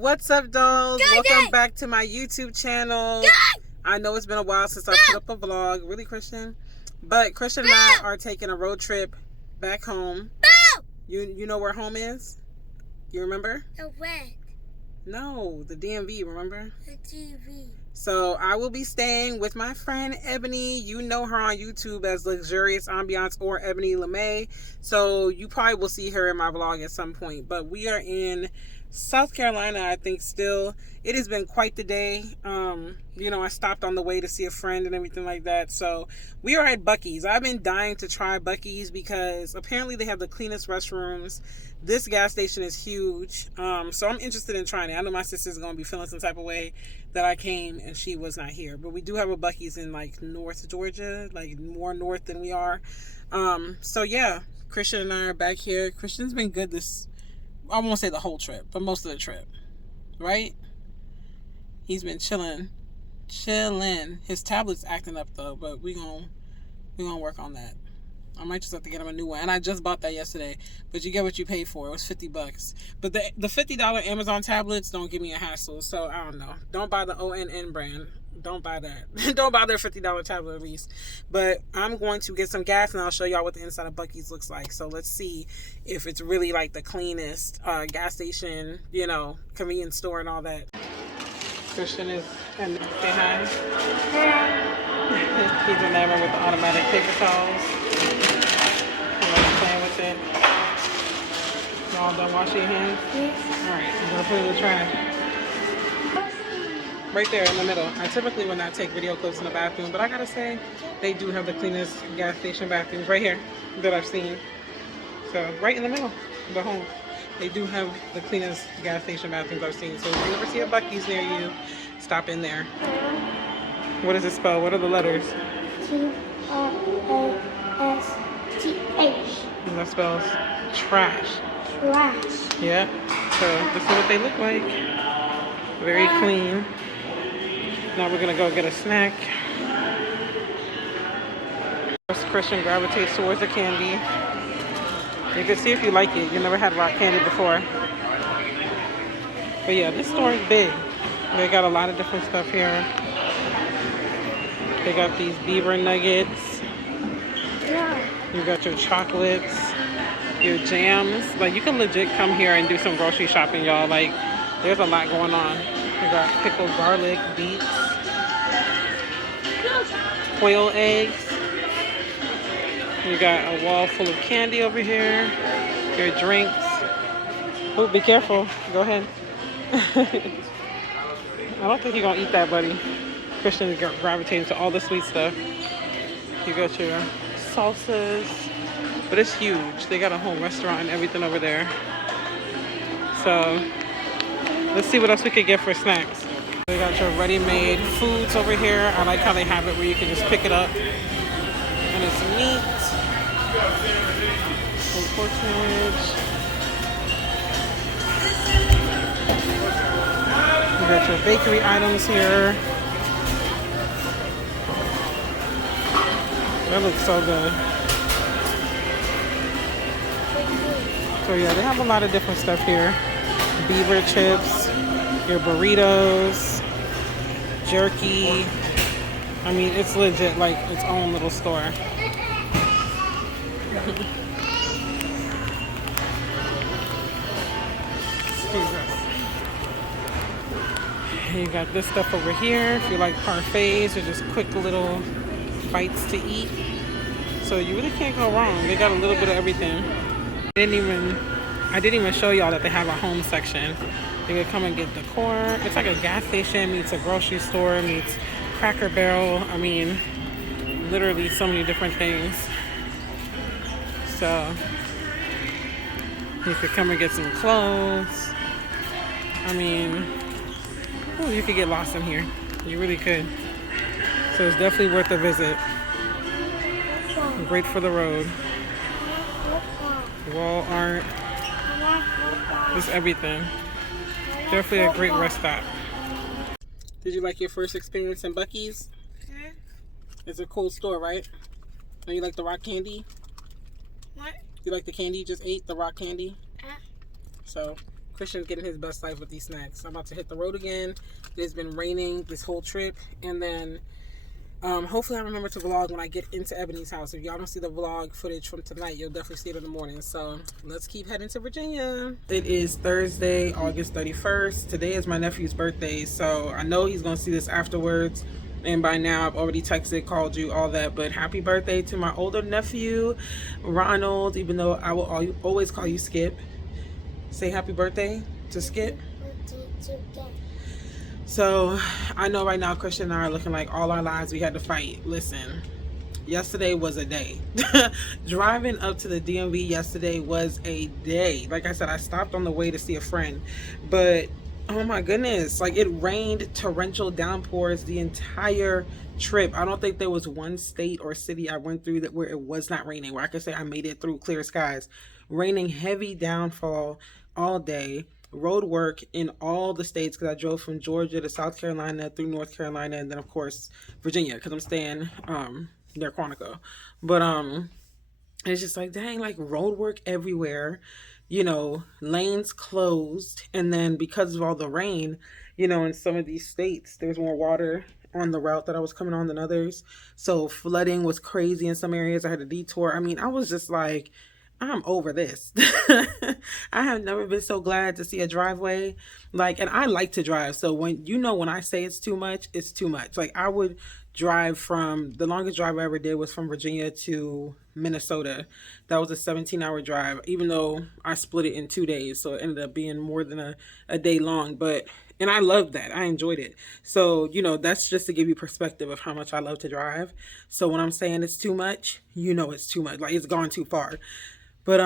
What's up, dolls? Welcome back to my YouTube channel. I know it's been a while since I put up a vlog. Really, Christian? But Christian and I are taking a road trip back home. You know where home is? You remember? The red. No, the DMV, remember? The TV. So I will be staying with my friend Ebony. You know her on YouTube as Luxurious Ambiance or Ebony LeMay. So you probably will see her in my vlog at some point. But we are in South Carolina, I think still. It has been quite the day. You know, I stopped on the way to see a friend and everything like that. So we are at Buc-ee's. I've been dying to try Buc-ee's because apparently they have the cleanest restrooms. This gas station is huge. So I'm interested in trying it. I know my sister's going to be feeling some type of way that I came and she was not here. But we do have a Buc-ee's in like North Georgia, like more north than we are. So yeah, Christian and I are back here. Christian's been good I won't say the whole trip, but most of the trip, right? He's been chilling. His tablet's acting up though, but we gonna work on that. I might just have to get him a new one. And I just bought that yesterday, but you get what you pay for. It was $50. But the $50 Amazon tablets don't give me a hassle, so I don't know. Don't buy the ONN brand. Don't buy that. Don't buy their $50 tablet at least. But I'm going to get some gas and I'll show y'all what the inside of Buc-ee's looks like. So let's see if it's really like the cleanest gas station, you know, convenience store and all that. Christian is and say hi. He's in there with the automatic paper towels. I'm playing with it. Y'all done washing your hands? Yes. Alright, I'm gonna put it in the trash. Right there in the middle. I typically would not take video clips in the bathroom, but I gotta say, they do have the cleanest gas station bathrooms right here that I've seen. So, right in the middle of the home. They do have the cleanest gas station bathrooms I've seen. So, if you ever see a Buc-ee's near you, stop in there. What does it spell? What are the letters? T-R-A-S-T-H. And that spells trash. Trash. Yeah. So, this is what they look like. Very clean. Now we're gonna go get a snack. First, Christian gravitates towards the candy. You can see if you like it. You never had rock candy before. But yeah, this store is big. They got a lot of different stuff here. They got these beaver nuggets. You got your chocolates, your jams. Like you can legit come here and do some grocery shopping, y'all. Like there's a lot going on. We got pickled garlic, beets, quail eggs. You got a wall full of candy over here. Your drinks. Oh, be careful. Go ahead. I don't think you're gonna eat that, buddy. Christian is gravitating to all the sweet stuff. You got your salsas. But it's huge. They got a whole restaurant and everything over there. So let's see what else we could get for snacks. They got your ready-made foods over here. I like how they have it where you can just pick it up. And it's meat. Some pork sandwich. You got your bakery items here. That looks so good. So yeah, they have a lot of different stuff here. Beaver chips, your burritos, jerky. I mean, it's legit like its own little store. You got this stuff over here if you like parfaits or just quick little bites to eat. So you really can't go wrong. They got a little bit of everything. I didn't even show y'all that they have a home section. You can come and get decor. It's like a gas station meets a grocery store meets Cracker Barrel. I mean, literally so many different things. So you could come and get some clothes. I mean, oh, you could get lost in here. You really could. So it's definitely worth a visit. Great for the road. Wall art. Just everything. Definitely a great rest stop. Did you like your first experience in Buc-ee's? It's a cool store, right? And you like the rock candy? What? You like the candy you just ate? The rock candy? So Christian's getting his best life with these snacks. I'm about to hit the road again. It's been raining this whole trip, and then hopefully I remember to vlog when I get into Ebony's house. If y'all don't see the vlog footage from tonight, you'll definitely see it in the morning. So let's keep heading to Virginia. It is Thursday, August 31st. Today is my nephew's birthday, so I know he's gonna see this afterwards. And by now I've already texted, called you, all that. But happy birthday to my older nephew, Ronald, even though I will always call you Skip. Say happy birthday to Skip. So I know right now Christian and I are looking like all our lives we had to fight. Listen, yesterday was a day. Driving up to the DMV yesterday was a day. Like I said, I stopped on the way to see a friend, but oh my goodness, like it rained torrential downpours the entire trip. I don't think there was one state or city I went through that where it was not raining, where I could say I made it through clear skies. Raining heavy downfall all day. Road work in all the states, because I drove from Georgia to South Carolina through North Carolina, and then of course Virginia, because I'm staying near Quantico. But it's just like, dang, like road work everywhere, you know, lanes closed. And then because of all the rain, you know, in some of these states there's more water on the route that I was coming on than others, so flooding was crazy in some areas. I had a detour. I mean, I was just like, I'm over this. I have never been so glad to see a driveway. Like, and I like to drive. So when, you know, when I say it's too much, it's too much. Like I would drive from, the longest drive I ever did was from Virginia to Minnesota. That was a 17-hour drive, even though I split it in 2 days. So it ended up being more than a day long, and I loved that. I enjoyed it. So, you know, that's just to give you perspective of how much I love to drive. So when I'm saying it's too much, you know, it's too much. Like it's gone too far. But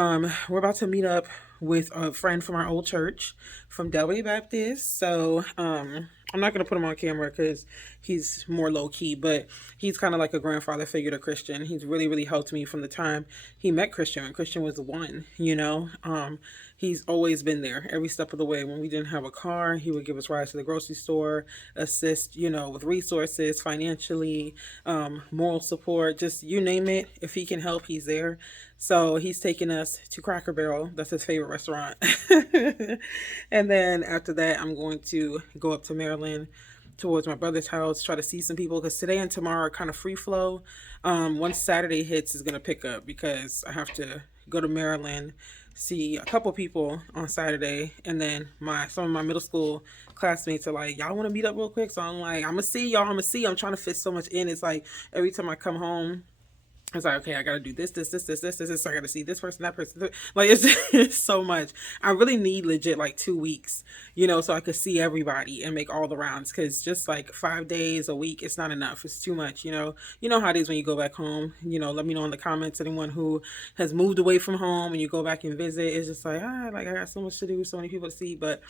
we're about to meet up with a friend from our old church, from DELLE Baptist. So I'm not going to put him on camera because he's more low-key, but he's kind of like a grandfather figure to Christian. He's really, really helped me from the time he met Christian, when Christian was the one, you know. He's always been there every step of the way. When we didn't have a car, he would give us rides to the grocery store, assist, you know, with resources, financially, moral support, just you name it. If he can help, he's there. So he's taking us to Cracker Barrel. That's his favorite restaurant. And then after that, I'm going to go up to Maryland towards my brother's house, try to see some people, because today and tomorrow are kind of free flow. Once Saturday hits, is going to pick up because I have to go to Maryland, see a couple people on Saturday, and then some of my middle school classmates are like, y'all want to meet up real quick? So I'm like, I'm gonna see y'all. I'm trying to fit so much in. It's like every time I come home, it's like, okay, I gotta do this. So I gotta see this person, that person. Like it's so much. I really need legit like 2 weeks, you know, so I could see everybody and make all the rounds. Because just like 5 days a week, it's not enough. It's too much, you know. You know how it is when you go back home. You know, let me know in the comments, anyone who has moved away from home and you go back and visit. It's just like, like I got so much to do, so many people to see. But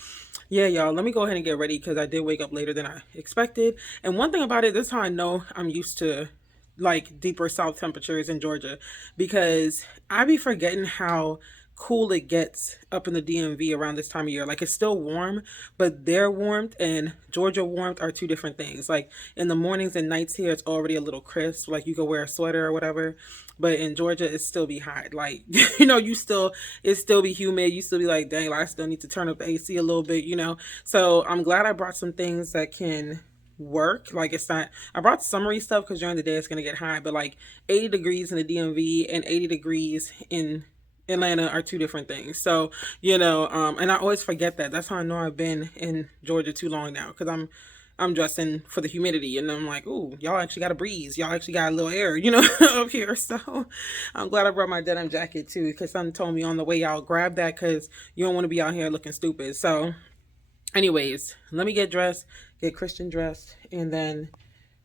yeah, y'all, let me go ahead and get ready because I did wake up later than I expected. And one thing about it, this is how I know I'm used to like deeper south temperatures in Georgia, because I be forgetting how cool it gets up in the DMV around this time of year. Like it's still warm, but their warmth and Georgia warmth are two different things. Like in the mornings and nights here, it's already a little crisp, like you could wear a sweater or whatever, but in Georgia it still be hot. Like, you know, it still be humid. You still be like, dang, I still need to turn up the AC a little bit, you know. So I'm glad I brought some things that can work. Like it's not, I brought summery stuff because during the day it's gonna get hot, but like 80 degrees in the DMV and 80 degrees in Atlanta are two different things. So, you know, and I always forget that. That's how I know I've been in Georgia too long now, because I'm dressing for the humidity, and I'm like, ooh, y'all actually got a breeze. Y'all actually got a little air, you know, up here. So I'm glad I brought my denim jacket too, because someone told me on the way out, grab that because you don't want to be out here looking stupid. So anyways, let me get dressed, get Christian dressed, and then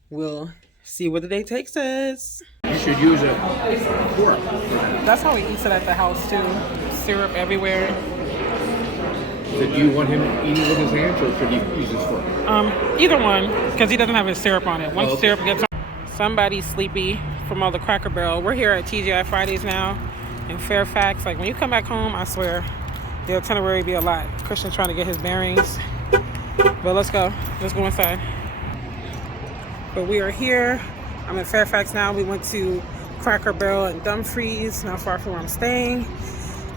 we'll see where the day takes us. You should use a fork. That's how he eats it at the house too. Syrup everywhere. So do you want him eating with his hands, or should he use his fork? Either one, because he doesn't have his syrup on it. Once okay. Syrup gets on, somebody's sleepy from all the Cracker Barrel. We're here at TGI Fridays now in Fairfax. Like when you come back home, I swear the itinerary be a lot. Christian's trying to get his bearings, but let's go inside. But we are here. I'm in Fairfax now. We went to Cracker Barrel and Dumfries, not far from where I'm staying,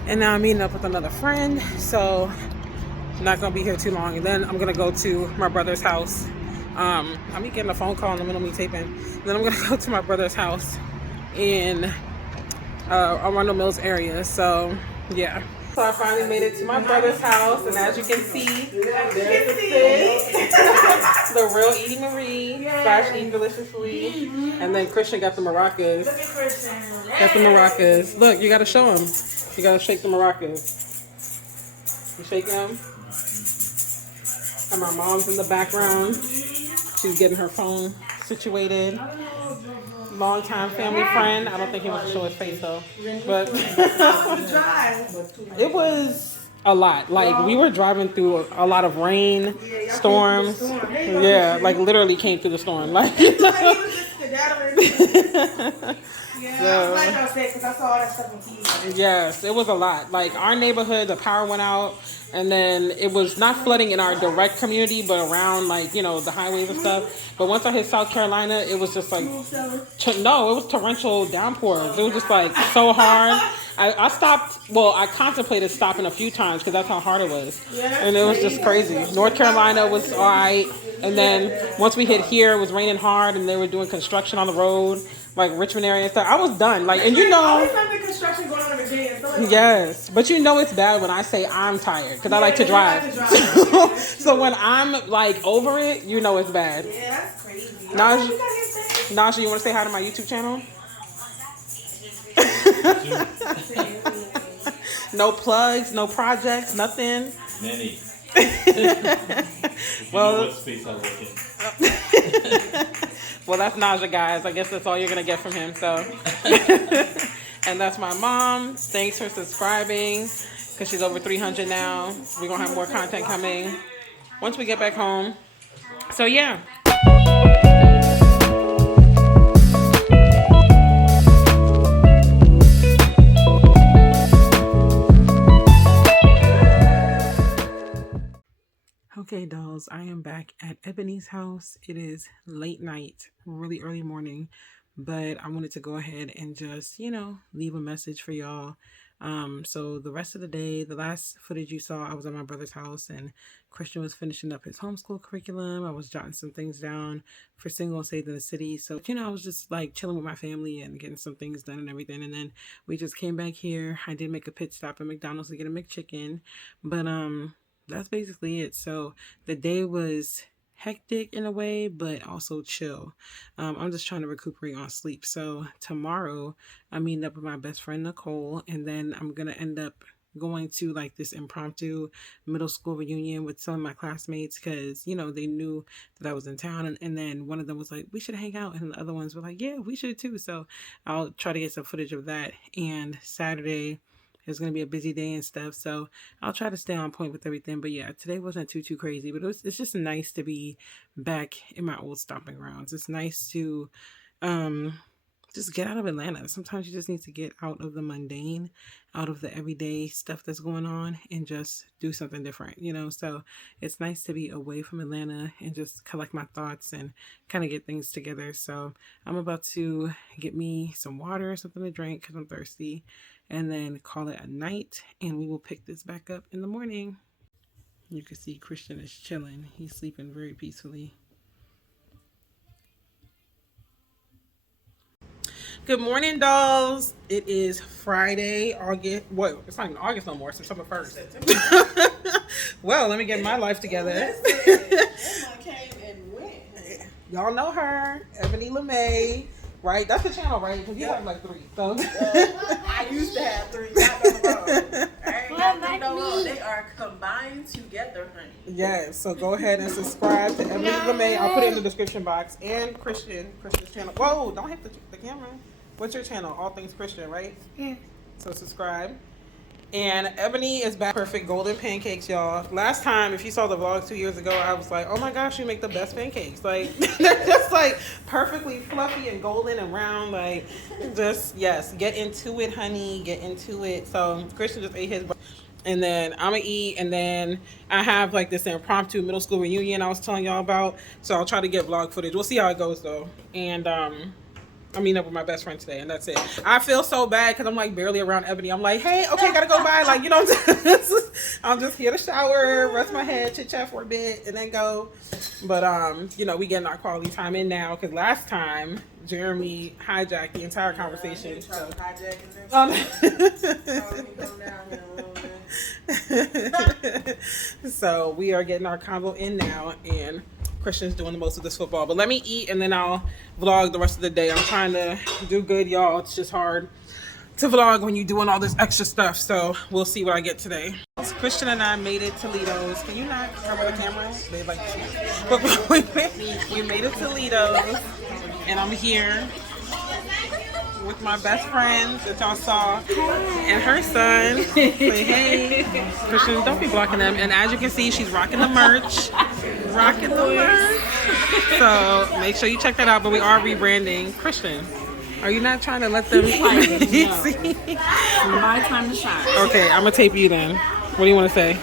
and now I'm meeting up with another friend. So Not gonna be here too long, and then I'm gonna go to my brother's house. I'm getting a phone call in the middle of me taping. Then I'm gonna go to my brother's house in Arundel Mills area. So yeah. So I finally made it to my brother's house, and as you can see, there's the sis, the real Edie Marie / Eating Deliciously, and then Christian got the maracas. Look at Christian. Got the maracas. Look, you gotta show them. You gotta shake the maracas. You shake them. And my mom's in the background. She's getting her phone situated. Longtime family friend. I don't think he wants to show his face though. But it was a lot. Like we were driving through a lot of rain, storms. Yeah, like literally came through the storm. Like Yeah, I was like because I saw all that stuff on TV. Yes, it was a lot. Like our neighborhood, the power went out, and then it was not flooding in our direct community, but around like the highways and stuff. But once I hit South Carolina, it was just like no, it was torrential downpours. It was just like so hard. I stopped. Well, I contemplated stopping a few times because that's how hard it was, and it was just crazy. North Carolina was alright, and then once we hit here, it was raining hard, and they were doing construction on the road. Like Richmond area and stuff. I was done. Like, and always something construction going on in Virginia. Yes, but it's bad when I say I'm tired because I like to drive. So when I'm like over it, it's bad. Yeah, that's crazy. Naja, you want to say hi to my YouTube channel? No plugs, no projects, nothing. Many. Well, what space I work in. Well, that's Naja, guys. I guess that's all you're going to get from him. So, and that's my mom. Thanks for subscribing because she's over 300 now. We're going to have more content coming once we get back home. So, yeah. Okay, dolls, I am back at Ebony's house. It is late night, really early morning, but I wanted to go ahead and just, leave a message for y'all. So the rest of the day, the last footage you saw, I was at my brother's house and Christian was finishing up his homeschool curriculum. I was jotting some things down for Single Saved in the City. So, I was just like chilling with my family and getting some things done and everything. And then we just came back here. I did make a pit stop at McDonald's to get a McChicken, but, that's basically it. So the day was hectic in a way, but also chill. I'm just trying to recuperate on sleep. So tomorrow I'm meeting up with my best friend, Nicole, and then I'm going to end up going to like this impromptu middle school reunion with some of my classmates because, they knew that I was in town. And then one of them was like, we should hang out. And the other ones were like, yeah, we should too. So I'll try to get some footage of that. And Saturday, it's going to be a busy day and stuff, so I'll try to stay on point with everything. But yeah, today wasn't too crazy, but it's just nice to be back in my old stomping grounds. It's nice to just get out of Atlanta. Sometimes you just need to get out of the mundane, out of the everyday stuff that's going on and just do something different, So it's nice to be away from Atlanta and just collect my thoughts and kind of get things together. So I'm about to get me some water or something to drink because I'm thirsty, and then call it a night, and we will pick this back up in the morning. You can see Christian is chilling. He's sleeping very peacefully. Good morning, dolls. It is Friday, August. What? It's not even August no more. September 1st. Well, let me get my life together. Y'all know her, Ebony LeMay. Right? That's the channel, right? Because you have like 3. So. I used to have 3. Not no more. They are combined together, honey. Yes. So go ahead and subscribe to Ebony LeMay. I'll put it in the description box. And Christian's channel. Whoa! Don't hit the camera. What's your channel? All Things Christian, right? Yeah. So subscribe. And Ebony is back. Perfect golden pancakes, y'all. Last time, if you saw the vlog 2 years ago, I was like, oh my gosh, you make the best pancakes. Like, they're just like perfectly fluffy and golden and round. Like, just, yes, get into it, honey. Get into it. So Christian just ate his. And then I'm gonna eat, and then I have like this impromptu middle school reunion I was telling y'all about. So I'll try to get vlog footage. We'll see how it goes though. And I meet up with my best friend today, and that's it. I feel so bad because I'm like barely around Ebony. I'm like, hey, okay, gotta go by. Like, you know, I'm just here to shower, rest my head, chit chat for a bit, and then go. But you know, we getting our quality time in now because last time Jeremy hijacked the entire conversation. So. So we are getting our convo in now, and Christian's doing the most of this football. But let me eat, and then I'll vlog the rest of the day. I'm trying to do good, y'all. It's just hard to vlog when you're doing all this extra stuff. So we'll see what I get today. Christian and I made it to Lido's. Can you not cover the camera? They like, but we made it to Lido's, and I'm here with my best friends that y'all saw, and her son. Say hey. Christian, don't be blocking them. And as you can see, she's rocking the merch. Rocking the merch. So make sure you check that out. But we are rebranding. Christian, are you not trying to let them see? My time to shine. Okay, I'm gonna tape you then. What do you want to say?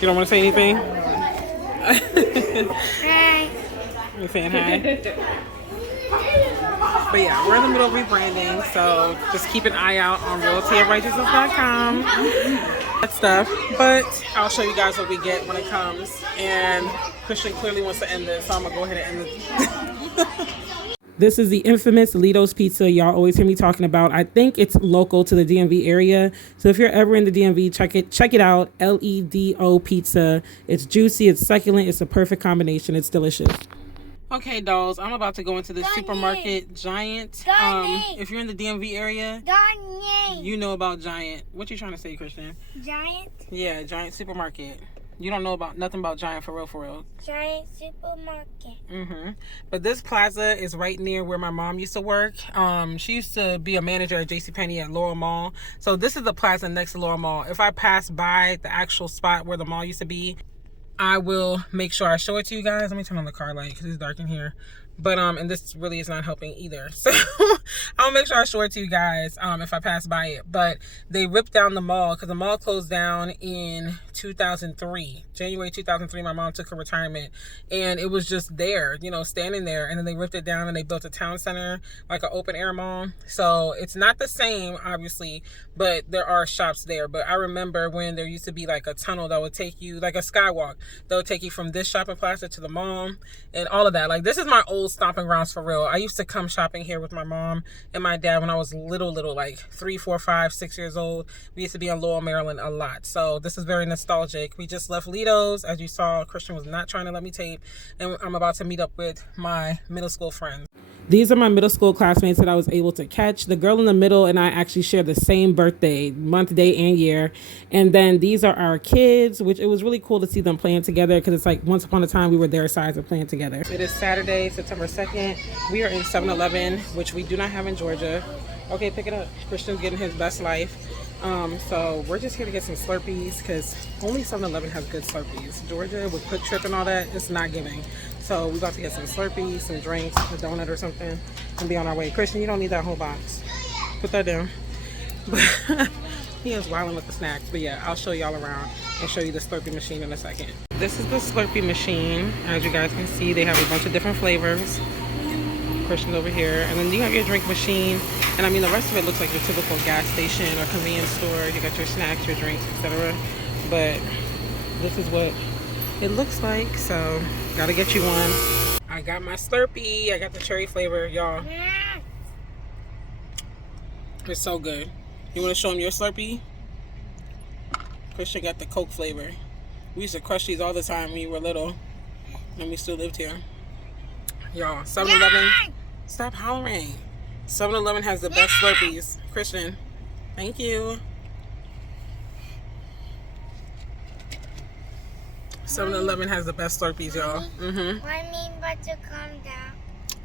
You don't want to say anything? Hi. You saying hi? But yeah, we're in the middle of rebranding, so just keep an eye out on royaltyofrighteousness.com. That stuff. But I'll show you guys what we get when it comes. And Christian clearly wants to end this, so I'm gonna go ahead and end it. This is the infamous Lido's Pizza y'all always hear me talking about. I think it's local to the DMV area. So if you're ever in the DMV, check it out. LEDO Pizza. It's juicy, it's succulent, it's a perfect combination. It's delicious. Okay, dolls, I'm about to go into the supermarket, Giant. If you're in the DMV area, you know about Giant. What you trying to say, Christian? Giant? Yeah, Giant supermarket. You don't know about nothing about Giant for real. Giant supermarket. But this plaza is right near where my mom used to work. She used to be a manager at JCPenney at Laurel Mall. So this is the plaza next to Laurel Mall. If I pass by the actual spot where the mall used to be, I will make sure I show it to you guys. Let me turn on the car light because it's dark in here. But and this really is not helping either. So I'll make sure I show it to you guys if I pass by it. But they ripped down the mall because the mall closed down in 2003. January 2003, my mom took her retirement. And it was just there, you know, standing there. And then they ripped it down and they built a town center, like an open air mall. So it's not the same, obviously, but there are shops there. But I remember when there used to be like a tunnel that would take you, like a skywalk, that would take you from this shopping plaza to the mall and all of that. Like, this is my old stomping grounds for real. I used to come shopping here with my mom and my dad when I was little, like 3, 4, 5, 6 years old. We used to be in Lowell, Maryland a lot. So this is very nostalgic. We just left Lido's. As you saw, Christian was not trying to let me tape. And I'm about to meet up with my middle school friends. These are my middle school classmates that I was able to catch. The girl in the middle and I actually share the same birthday, month, day, and year. And then these are our kids, which it was really cool to see them playing together because it's like once upon a time we were their size of playing together. It is Saturday, September 2nd. We are in 7-Eleven, which we do not have in Georgia. Okay, pick it up. Christian's getting his best life. So we're just here to get some Slurpees because only 7-Eleven has good Slurpees. Georgia with Quick Trip and all that, it's not giving. So we're about to get some Slurpees, some drinks, a donut or something, and be on our way. Christian, you don't need that whole box. Put that down. He is wilding with the snacks. But yeah, I'll show y'all around and show you the Slurpee machine in a second. This is the Slurpee machine. As you guys can see, they have a bunch of different flavors. Christian's over here. And then you have your drink machine. And I mean, the rest of it looks like your typical gas station or convenience store. You got your snacks, your drinks, etc. But this is what it looks like. So gotta get you one. I got my Slurpee. I got the cherry flavor, y'all. It's so good. You want to show them your Slurpee? Christian got the Coke flavor. We used to crush these all the time when you were little, and we still lived here. Y'all, 7-Eleven. Stop hollering. 7-Eleven has the best Slurpees. Christian, thank you. 7-Eleven has the best Slurpees, y'all. What mean but to calm down?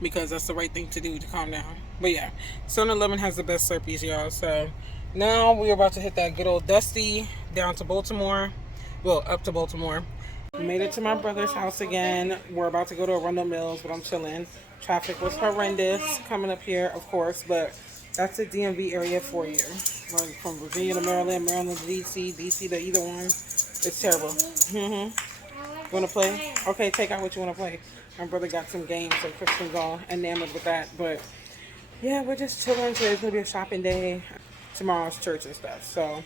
Because that's the right thing to do to calm down. But yeah, 7-Eleven has the best Slurpees, y'all. So now we're about to hit that good old Dusty down to Baltimore. Well, up to Baltimore. Made it to my brother's house again. We're about to go to Arundel Mills, but I'm chilling. Traffic was horrendous coming up here, of course, but that's the DMV area for you. Like from Virginia to Maryland, Maryland to DC, DC to either one. It's terrible. You want to play? Okay, take out what you want to play. My brother got some games, so Christian's all enamored with that. But yeah, we're just chilling. Today's gonna be a shopping day. Tomorrow's church and stuff. So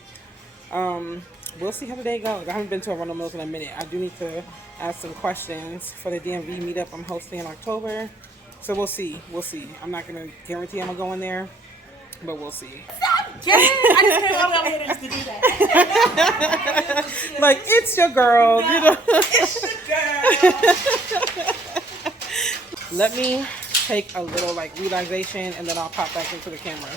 we'll see how the day goes. I haven't been to a Arundel Mills in a minute. I do need to ask some questions for the DMV meetup I'm hosting in October. So we'll see. We'll see. I'm not gonna guarantee I'm gonna go in there, but we'll see. I just came over here just to do that. Like, it's your girl, you know. It's your girl. Let me take a little relaxation and then I'll pop back into the camera.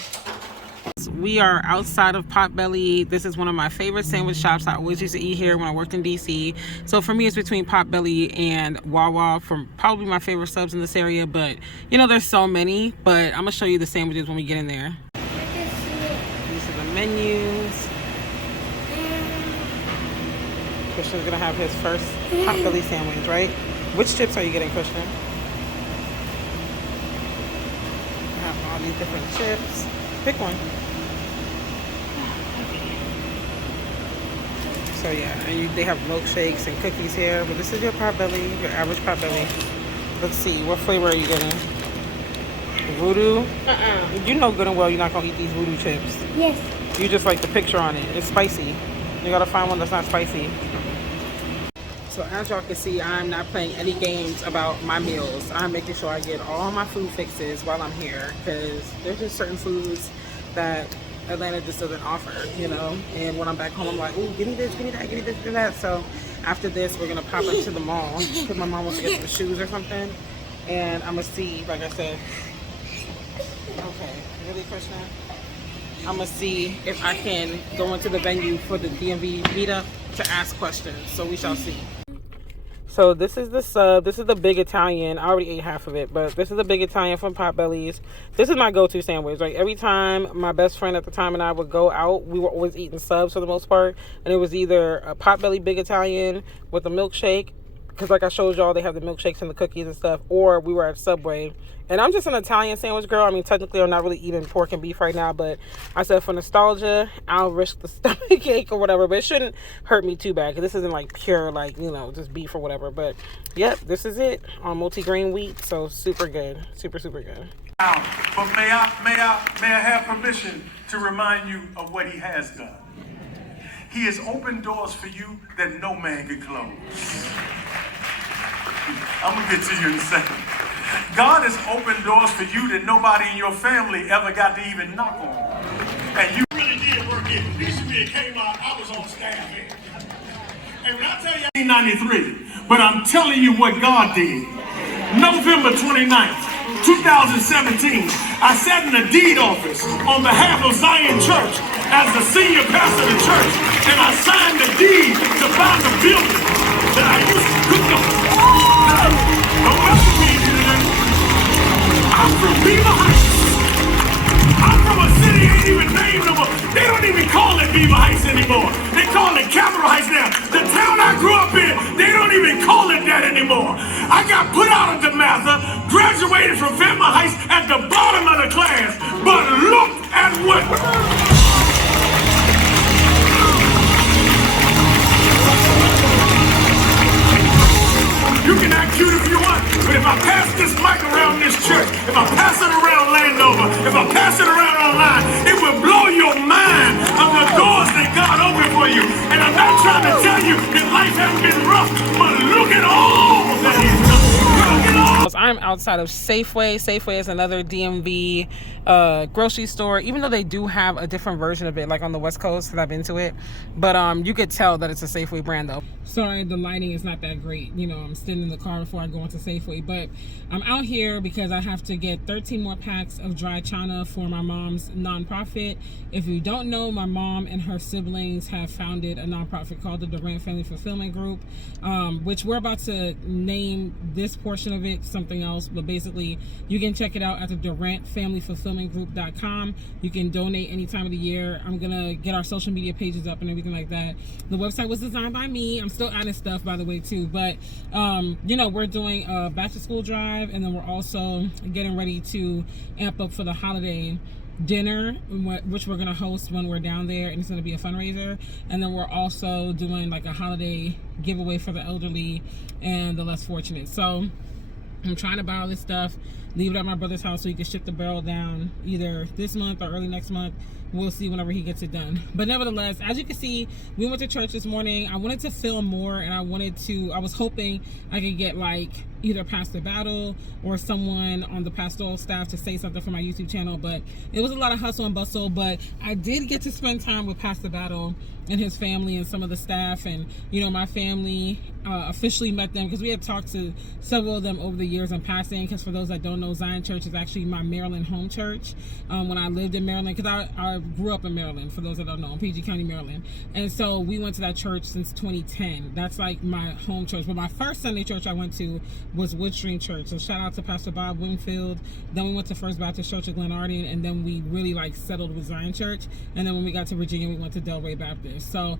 We are outside of Potbelly. This is one of my favorite sandwich shops. I always used to eat here when I worked in DC. So for me, it's between Potbelly and Wawa, from probably my favorite subs in this area. But you know, there's so many. But I'm gonna show you the sandwiches when we get in there. These are the menus. Christian's gonna have his first Potbelly sandwich, right? Which chips are you getting, Christian? I have all these different chips. Pick one. So yeah, and they have milkshakes and cookies here, but this is your Potbelly, your average Potbelly. Let's see, what flavor are you getting? Voodoo? You know good and well you're not gonna eat these voodoo chips. Yes. You just like the picture on it. It's spicy. You gotta find one that's not spicy. So as y'all can see, I'm not playing any games about my meals. I'm making sure I get all my food fixes while I'm here, because there's just certain foods that Atlanta just doesn't offer, you know. And when I'm back home, I'm like, ooh, give me this, give me that, give me this, give me that. So after this, we're gonna pop into the mall because my mom wants to get some shoes or something. And I'm gonna see, like I said, okay, really, Krishna? I'm gonna see if I can go into the venue for the DMV meetup to ask questions. So we shall see. So this is the sub. This is the big Italian. I already ate half of it, but this is the big Italian from Potbelly's. This is my go-to sandwich. Like, every time my best friend at the time and I would go out, we were always eating subs for the most part. And it was either a Potbelly big Italian with a milkshake, because like I showed y'all, they have the milkshakes and the cookies and stuff, or we were at Subway. And I'm just an Italian sandwich girl. I mean, technically, I'm not really eating pork and beef right now, but I said for nostalgia, I'll risk the stomach ache or whatever. But it shouldn't hurt me too bad, because this isn't like pure, like, you know, just beef or whatever. But yep, this is it on multi-grain wheat. So super good, super good. But may I have permission to remind you of what he has done? He has opened doors for you that no man could close. I'm gonna get to you in a second. God has opened doors for you that nobody in your family ever got to even knock on. And you really did work it. Bishop came out, I was on staff here. And when I tell you 1993, but I'm telling you what God did. November 29th, 2017, I sat in the deed office on behalf of Zion Church as the senior pastor of the church, and I signed the deed to buy the building that I used to cook up. Don't mess with me, I'm from Beaver Heights. I'm from a city ain't even named no more. They don't even call it Beaver Heights anymore. They call it Capitol Heights now. The town I grew up in, they don't even call it that anymore. I got put out of DeMatha, graduated from Venmo Heights at the bottom of the class, but look at what... You can act cute if you want, but if I pass this mic around this church, if I pass it around Landover, if I pass it around online, it will blow your mind of the doors that God opened for you. And I'm not trying to tell you that life hasn't been rough, but look at all that He's done. Look at all. I'm outside of Safeway. Safeway is another DMV grocery store, even though they do have a different version of it, like on the West Coast, because I've been to it. But you could tell that it's a Safeway brand, though. Sorry, the lighting is not that great. You know, I'm sitting in the car before I go into Safeway, but I'm out here because I have to get 13 more packs of dry china for my mom's nonprofit. If you don't know, my mom and her siblings have founded a nonprofit called the Durant Family Fulfillment Group, which we're about to name this portion of it something else, but basically you can check it out at the DurantFamilyFulfillmentGroup.com. You can donate any time of the year. I'm gonna get our social media pages up and everything like that. The website was designed by me. I'm still adding stuff, by the way, too, but you know, we're doing a back to school drive, and then we're also getting ready to amp up for the holiday dinner, which we're going to host when we're down there, and it's going to be a fundraiser. And then we're also doing like a holiday giveaway for the elderly and the less fortunate. So I'm trying to buy all this stuff, leave it at my brother's house so he can ship the barrel down either this month or early next month. We'll see whenever he gets it done. But nevertheless, as you can see, we went to church this morning. I wanted to film more, and I was hoping I could get like either Pastor Battle or someone on the pastoral staff to say something for my YouTube channel, but it was a lot of hustle and bustle. But I did get to spend time with Pastor Battle and his family and some of the staff, and my family officially met them because we had talked to several of them over the years in passing, because for those that don't know, Zion Church is actually my Maryland home church. When I lived in Maryland, because I grew up in Maryland, for those that don't know, in PG County, Maryland, and so we went to that church since 2010. That's like my home church. But my first Sunday church I went to was Woodstream Church, so shout out to Pastor Bob Wingfield. Then we went to First Baptist Church of Glenarden, and then we really like settled with Zion Church, and then when we got to Virginia, we went to DELLE Baptist. So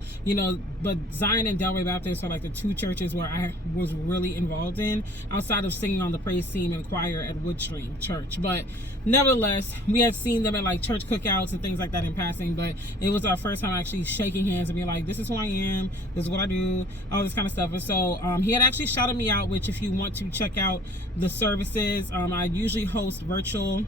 but Zion and DELLE Baptist are like the two churches where I was really involved in, outside of singing on the praise team and choir at Woodstream Church. But nevertheless, we had seen them at like church cookouts and things like that in passing, but it was our first time actually shaking hands and being like, this is who I am, this is what I do, all this kind of stuff. And so he had actually shouted me out, which if you want to check out the services, I usually host virtual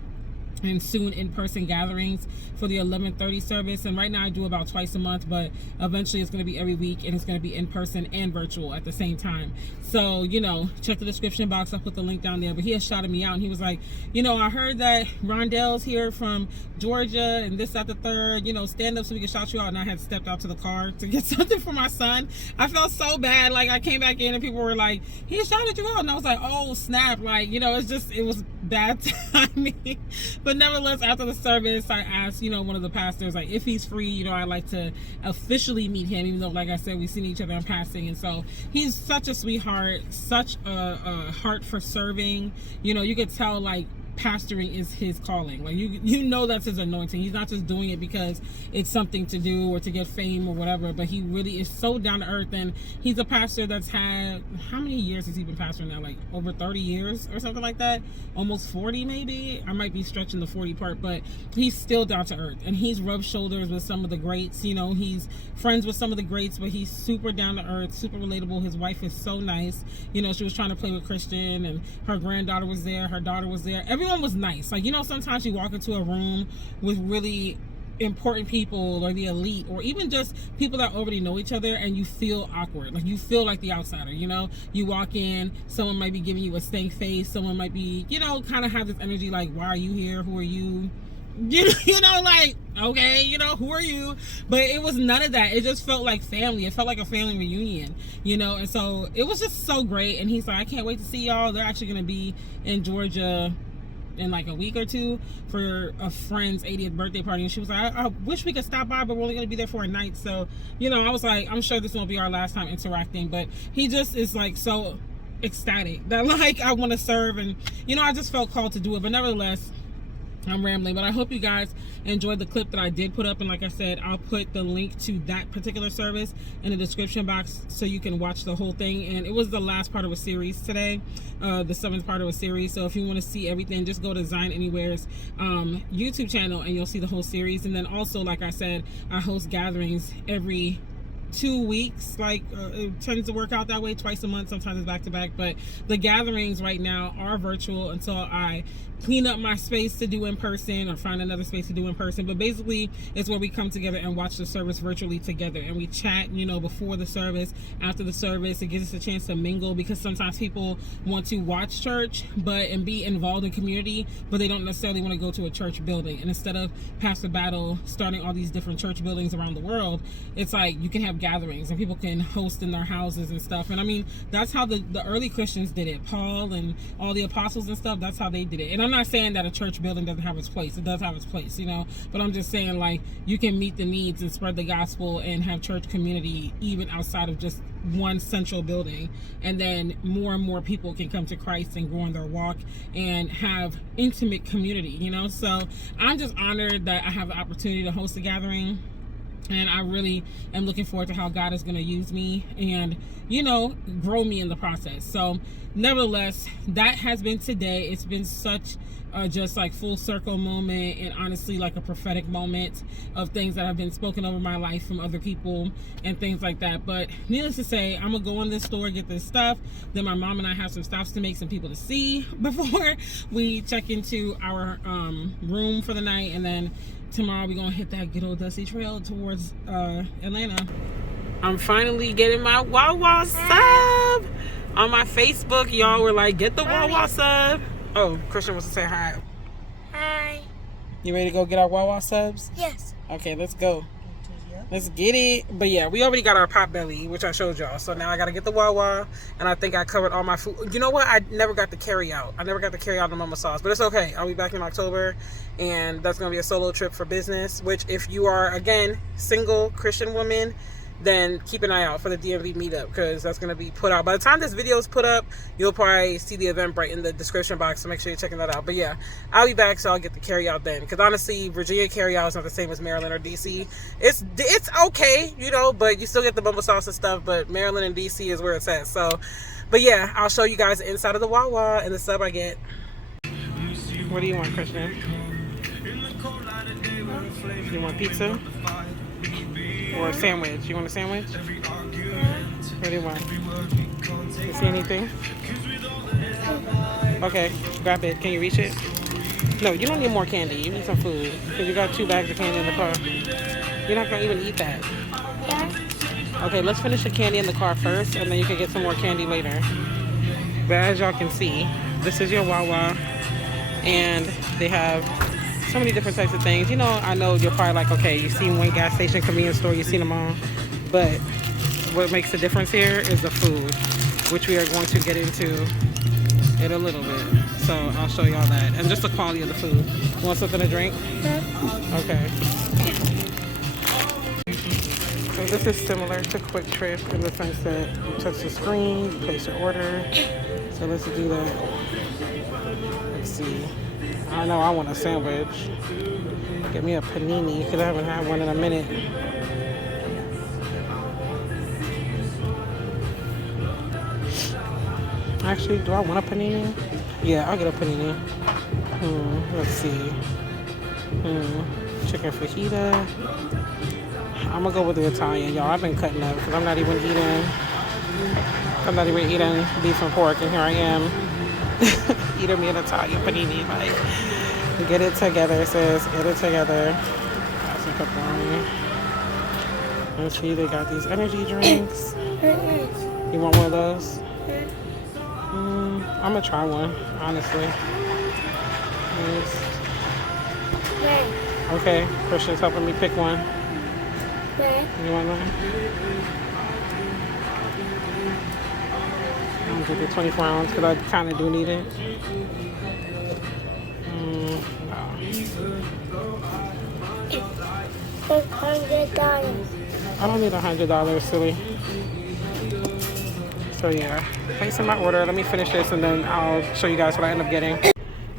and soon in-person gatherings for the 11:30 service, and right now I do about twice a month, but eventually it's going to be every week, and it's going to be in-person and virtual at the same time. So check the description box, I'll put the link down there. But he had shouted me out, and he was like, I heard that Rondell's here from Georgia and this, that, the third, stand up so we can shout you out. And I had stepped out to the car to get something for my son. I felt so bad. Like, I came back in and people were like, he shouted you out, and I was like, oh snap, like, it was bad timing. But nevertheless, after the service, I asked, one of the pastors, like, if he's free, I'd like to officially meet him, even though, like I said, we've seen each other in passing. And so he's such a sweetheart, such a heart for serving. You could tell, like, pastoring is his calling. Like, that's his anointing. He's not just doing it because it's something to do or to get fame or whatever, but he really is so down to earth. And he's a pastor that's had, how many years has he been pastoring now? Like over 30 years or something like that, almost 40 maybe. I might be stretching the 40 part, but he's still down to earth, and he's rubbed shoulders with some of the greats. He's friends with some of the greats, but he's super down to earth, super relatable. His wife is so nice. She was trying to play with Christian, and her granddaughter was there, her daughter was there. Everyone was nice. Like, sometimes you walk into a room with really important people, or the elite, or even just people that already know each other, and you feel awkward. Like, you feel like the outsider. You walk in, someone might be giving you a stank face, someone might be kind of have this energy like, why are you here, who are you, like, okay, who are you? But it was none of that. It just felt like family. It felt like a family reunion, and so it was just so great. And he's like, I can't wait to see y'all. They're actually going to be in Georgia in like a week or two for a friend's 80th birthday party, and she was like, I wish we could stop by, but we're only going to be there for a night. So I was like, I'm sure this won't be our last time interacting. But he just is like so ecstatic that, like, I want to serve, and I just felt called to do it. But nevertheless, I'm rambling, but I hope you guys enjoyed the clip that I did put up. And like I said, I'll put the link to that particular service in the description box so you can watch the whole thing. And it was the last part of a series today, the 7th part of a series. So if you want to see everything, just go to Zion Anywhere's YouTube channel and you'll see the whole series. And then also, like I said, I host gatherings every 2 weeks. Like, it tends to work out that way, twice a month, sometimes it's back to back. But the gatherings right now are virtual until I clean up my space to do in person, or find another space to do in person. But basically, it's where we come together and watch the service virtually together, and we chat, before the service, after the service. It gives us a chance to mingle, because sometimes people want to watch church and be involved in community, but they don't necessarily want to go to a church building. And instead of Pastor Battle starting all these different church buildings around the world, it's like you can have gatherings and people can host in their houses and stuff. And I mean, that's how the early Christians did it. Paul and all the apostles and stuff, that's how they did it. And I'm not saying that a church building doesn't have its place. It does have its place, but I'm just saying, like, you can meet the needs and spread the gospel and have church community even outside of just one central building, and then more and more people can come to Christ and grow in their walk and have intimate community. So I'm just honored that I have the opportunity to host a gathering. And I really am looking forward to how God is going to use me and, you know, grow me in the process. So nevertheless, that has been today. It's been such just like full circle moment, and honestly like a prophetic moment of things that have been spoken over my life from other people and things like that. But needless to say, I'm gonna go in this store, get this stuff. Then my mom and I have some stops to make, some people to see before we check into our room for the night. And then tomorrow we're gonna hit that good old dusty trail towards Atlanta. I'm finally getting my Wawa sub on my Facebook. Y'all were like, get the Wawa sub. Oh, Christian wants to say hi. Hi. You ready to go get our Wawa subs? Yes. Okay, let's go. Let's get it. But yeah, we already got our Potbelly, which I showed y'all. So now I got to get the Wawa, and I think I covered all my food. You know what? I never got to carry out. I never got to carry out the mama sauce, but it's okay. I'll be back in October, and that's going to be a solo trip for business, which if you are, again, single Christian woman, then keep an eye out for the DMV meetup, because that's going to be put out. By the time this video is put up, you'll probably see the Eventbrite in the description box, so make sure you're checking that out. But yeah, I'll be back, so I'll get the carry out then, because honestly, Virginia carry out is not the same as Maryland or DC. It's okay, you know, but you still get the bumble sauce and stuff, but Maryland and DC is where it's at. So, but yeah, I'll show you guys the inside of the Wawa and the sub I get. What do you want, Christian? You want pizza? Or a sandwich? You want a sandwich? What do you want? You see anything? Okay, grab it. Can you reach it? No, you don't need more candy. You need some food. Because you got 2 bags of candy in the car. You're not going to even eat that. Yeah. Okay, let's finish the candy in the car first, and then you can get some more candy later. But as y'all can see, this is your Wawa. And they have so many different types of things. You know, I know you're probably like, okay, you've seen one gas station, convenience store, you've seen them all. But what makes the difference here is the food, which we are going to get into in a little bit. So I'll show y'all that. And just the quality of the food. You want something to drink? Okay. So this is similar to Quick Trip in the sense that you touch the screen, you place your order. So let's do that. Let's see. I know I want a sandwich. Get me a panini because I haven't had one in a minute. Actually, do I want a panini? Yeah, I'll get a panini. Let's see. Chicken fajita. I'm gonna go with the Italian, y'all. I've been cutting up because I'm not even eating beef and pork, and here I am eating me an Italian panini. Like, get it together, sis. Get it together. Got some pepperoni. Let's see, they got these energy drinks. You want one of those? I'm gonna try one, honestly. Okay, Christian's helping me pick one. You want one? I'm gonna get the 24 ounce because I kind of do need it. $600. I don't need $100, silly. So yeah, placing my order. Let me finish this and then I'll show you guys what I end up getting.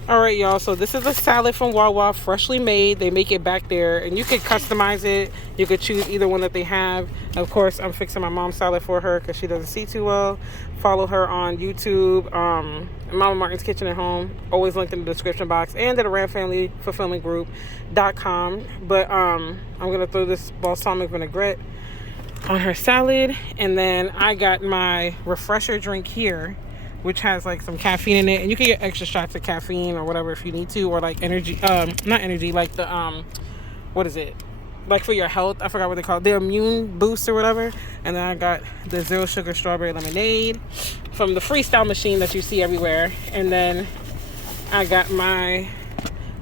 Alright, y'all, so this is a salad from Wawa, freshly made. They make it back there, and you could customize it. You could choose either one that they have. Of course, I'm fixing my mom's salad for her because she doesn't see too well. Follow her on YouTube, Mama Martin's Kitchen at Home, always linked in the description box, and at the Ram Family Fulfillment Group.com. But I'm gonna throw this balsamic vinaigrette on her salad, and then I got my refresher drink here, which has like some caffeine in it, and you can get extra shots of caffeine or whatever if you need to, or like energy, not energy, like the what is it, like for your health, I forgot what they call it, the immune boost or whatever. And then I got the 0 sugar strawberry lemonade from the freestyle machine that you see everywhere. And then I got my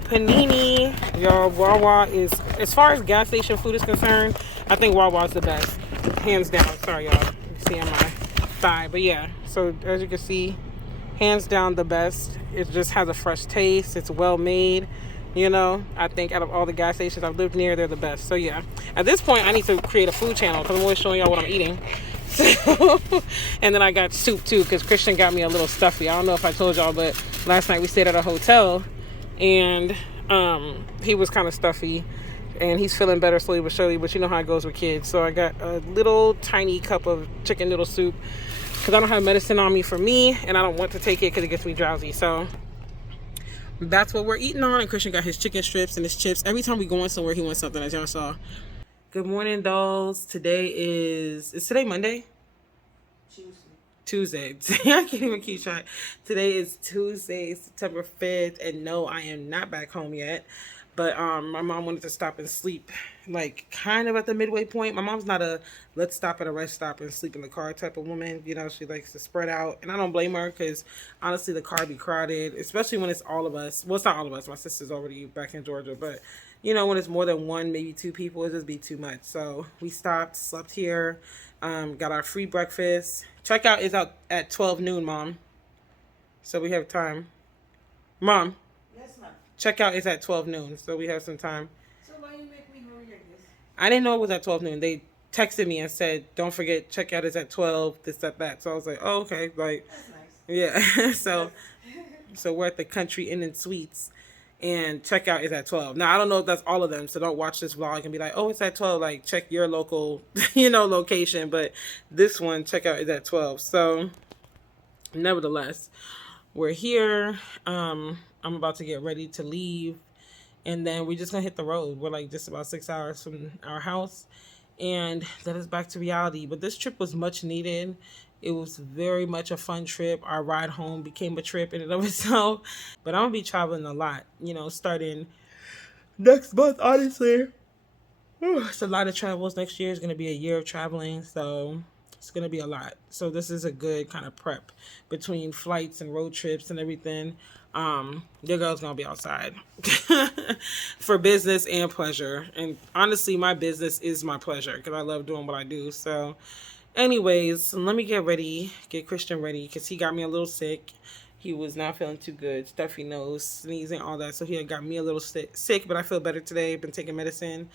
panini. Y'all, Wawa is, as far as gas station food is concerned, I think Wawa is the best, hands down. Sorry y'all, you see on my thigh, but yeah. So as you can see, hands down the best. It just has a fresh taste. It's well made. You know, I think out of all the gas stations I've lived near, they're the best. So yeah, at this point I need to create a food channel because I'm always showing y'all what I'm eating. So, and then I got soup too because Christian got me a little stuffy. I don't know if I told y'all, but last night we stayed at a hotel and he was kind of stuffy. and he's feeling better slowly but surely, but you know how it goes with kids. So I got a little tiny cup of chicken noodle soup because I don't have medicine on me for me, and I don't want to take it because it gets me drowsy. So that's what we're eating on. And Christian got his chicken strips and his chips. Every time we go in somewhere, he wants something, as y'all saw. Good morning, dolls. Is today Monday? Tuesday. I can't even keep track. Today is Tuesday, September 5th, and no, I am not back home yet. But my mom wanted to stop and sleep, like kind of at the midway point. My mom's not a let's stop at a rest stop and sleep in the car type of woman. You know, she likes to spread out, and I don't blame her because honestly, the car be crowded, especially when it's all of us. Well, it's not all of us. My sister's already back in Georgia, but you know, when it's more than one, maybe two people, it just be too much. So we stopped, slept here, got our free breakfast. Checkout is out at 12 noon, Mom. So we have time. Mom. Yes, ma'am. Checkout is at 12 noon, so we have some time. So why you make me hurry like this? I didn't know it was at 12 noon. They texted me and said, don't forget, checkout is at 12, this, that. So I was like, oh, okay. Like, That's nice. yeah. So we're at the Country Inn and Suites, and checkout is at 12. Now, I don't know if that's all of them, so don't watch this vlog and be like, oh, it's at 12. Like, check your local, location. But this one, checkout is at 12. So, nevertheless, we're here. I'm about to get ready to leave, and then we're just going to hit the road. We're, like, just about 6 hours from our house, and that is back to reality. But this trip was much needed. It was very much a fun trip. Our ride home became a trip in and of itself. But I'm going to be traveling a lot, starting next month, honestly. It's a lot of travels. Next year is going to be a year of traveling, so it's going to be a lot. So this is a good kind of prep between flights and road trips and everything. Your girl's going to be outside for business and pleasure. And honestly, my business is my pleasure because I love doing what I do. So anyways, let me get Christian ready, because he got me a little sick. He was not feeling too good, stuffy nose, sneezing, all that. So he had got me a little sick, but I feel better today. Been taking medicine.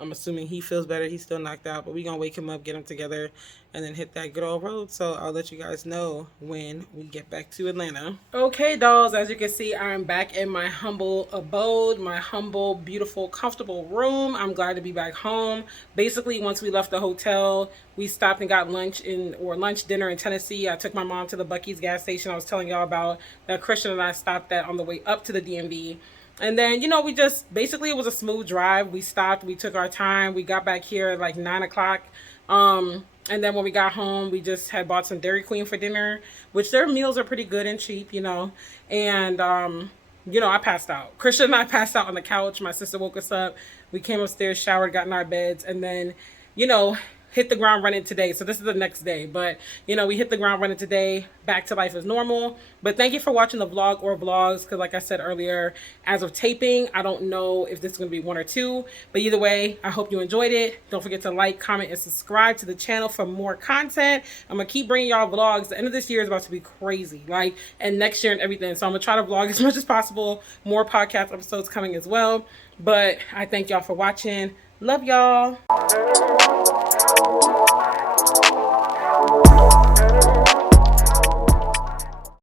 I'm assuming he feels better. He's still knocked out, but we're going to wake him up, get him together, and then hit that good old road. So I'll let you guys know when we get back to Atlanta. Okay, dolls, as you can see, I'm back in my humble abode, my humble, beautiful, comfortable room. I'm glad to be back home. Basically, once we left the hotel, we stopped and got dinner in Tennessee. I took my mom to the Buc-ee's gas station I was telling y'all about that Christian and I stopped at on the way up to the DMV. And then, we just, basically it was a smooth drive. We stopped, we took our time. We got back here at like 9 o'clock. And then when we got home, we just had bought some Dairy Queen for dinner, which their meals are pretty good and cheap, And, I passed out. Christian and I passed out on the couch. My sister woke us up. We came upstairs, showered, got in our beds, and then, hit the ground running today. So this is the next day, but we hit the ground running today, back to life as normal. But thank you for watching the vlog or vlogs, because like I said earlier, as of taping, I don't know if this is going to be 1 or 2, but either way, I hope you enjoyed it. Don't forget to like, comment, and subscribe to the channel for more content. I'm gonna keep bringing y'all vlogs. The end of this year is about to be crazy, and next year and everything. So I'm gonna try to vlog as much as possible. More podcast episodes coming as well. But I thank y'all for watching. Love y'all.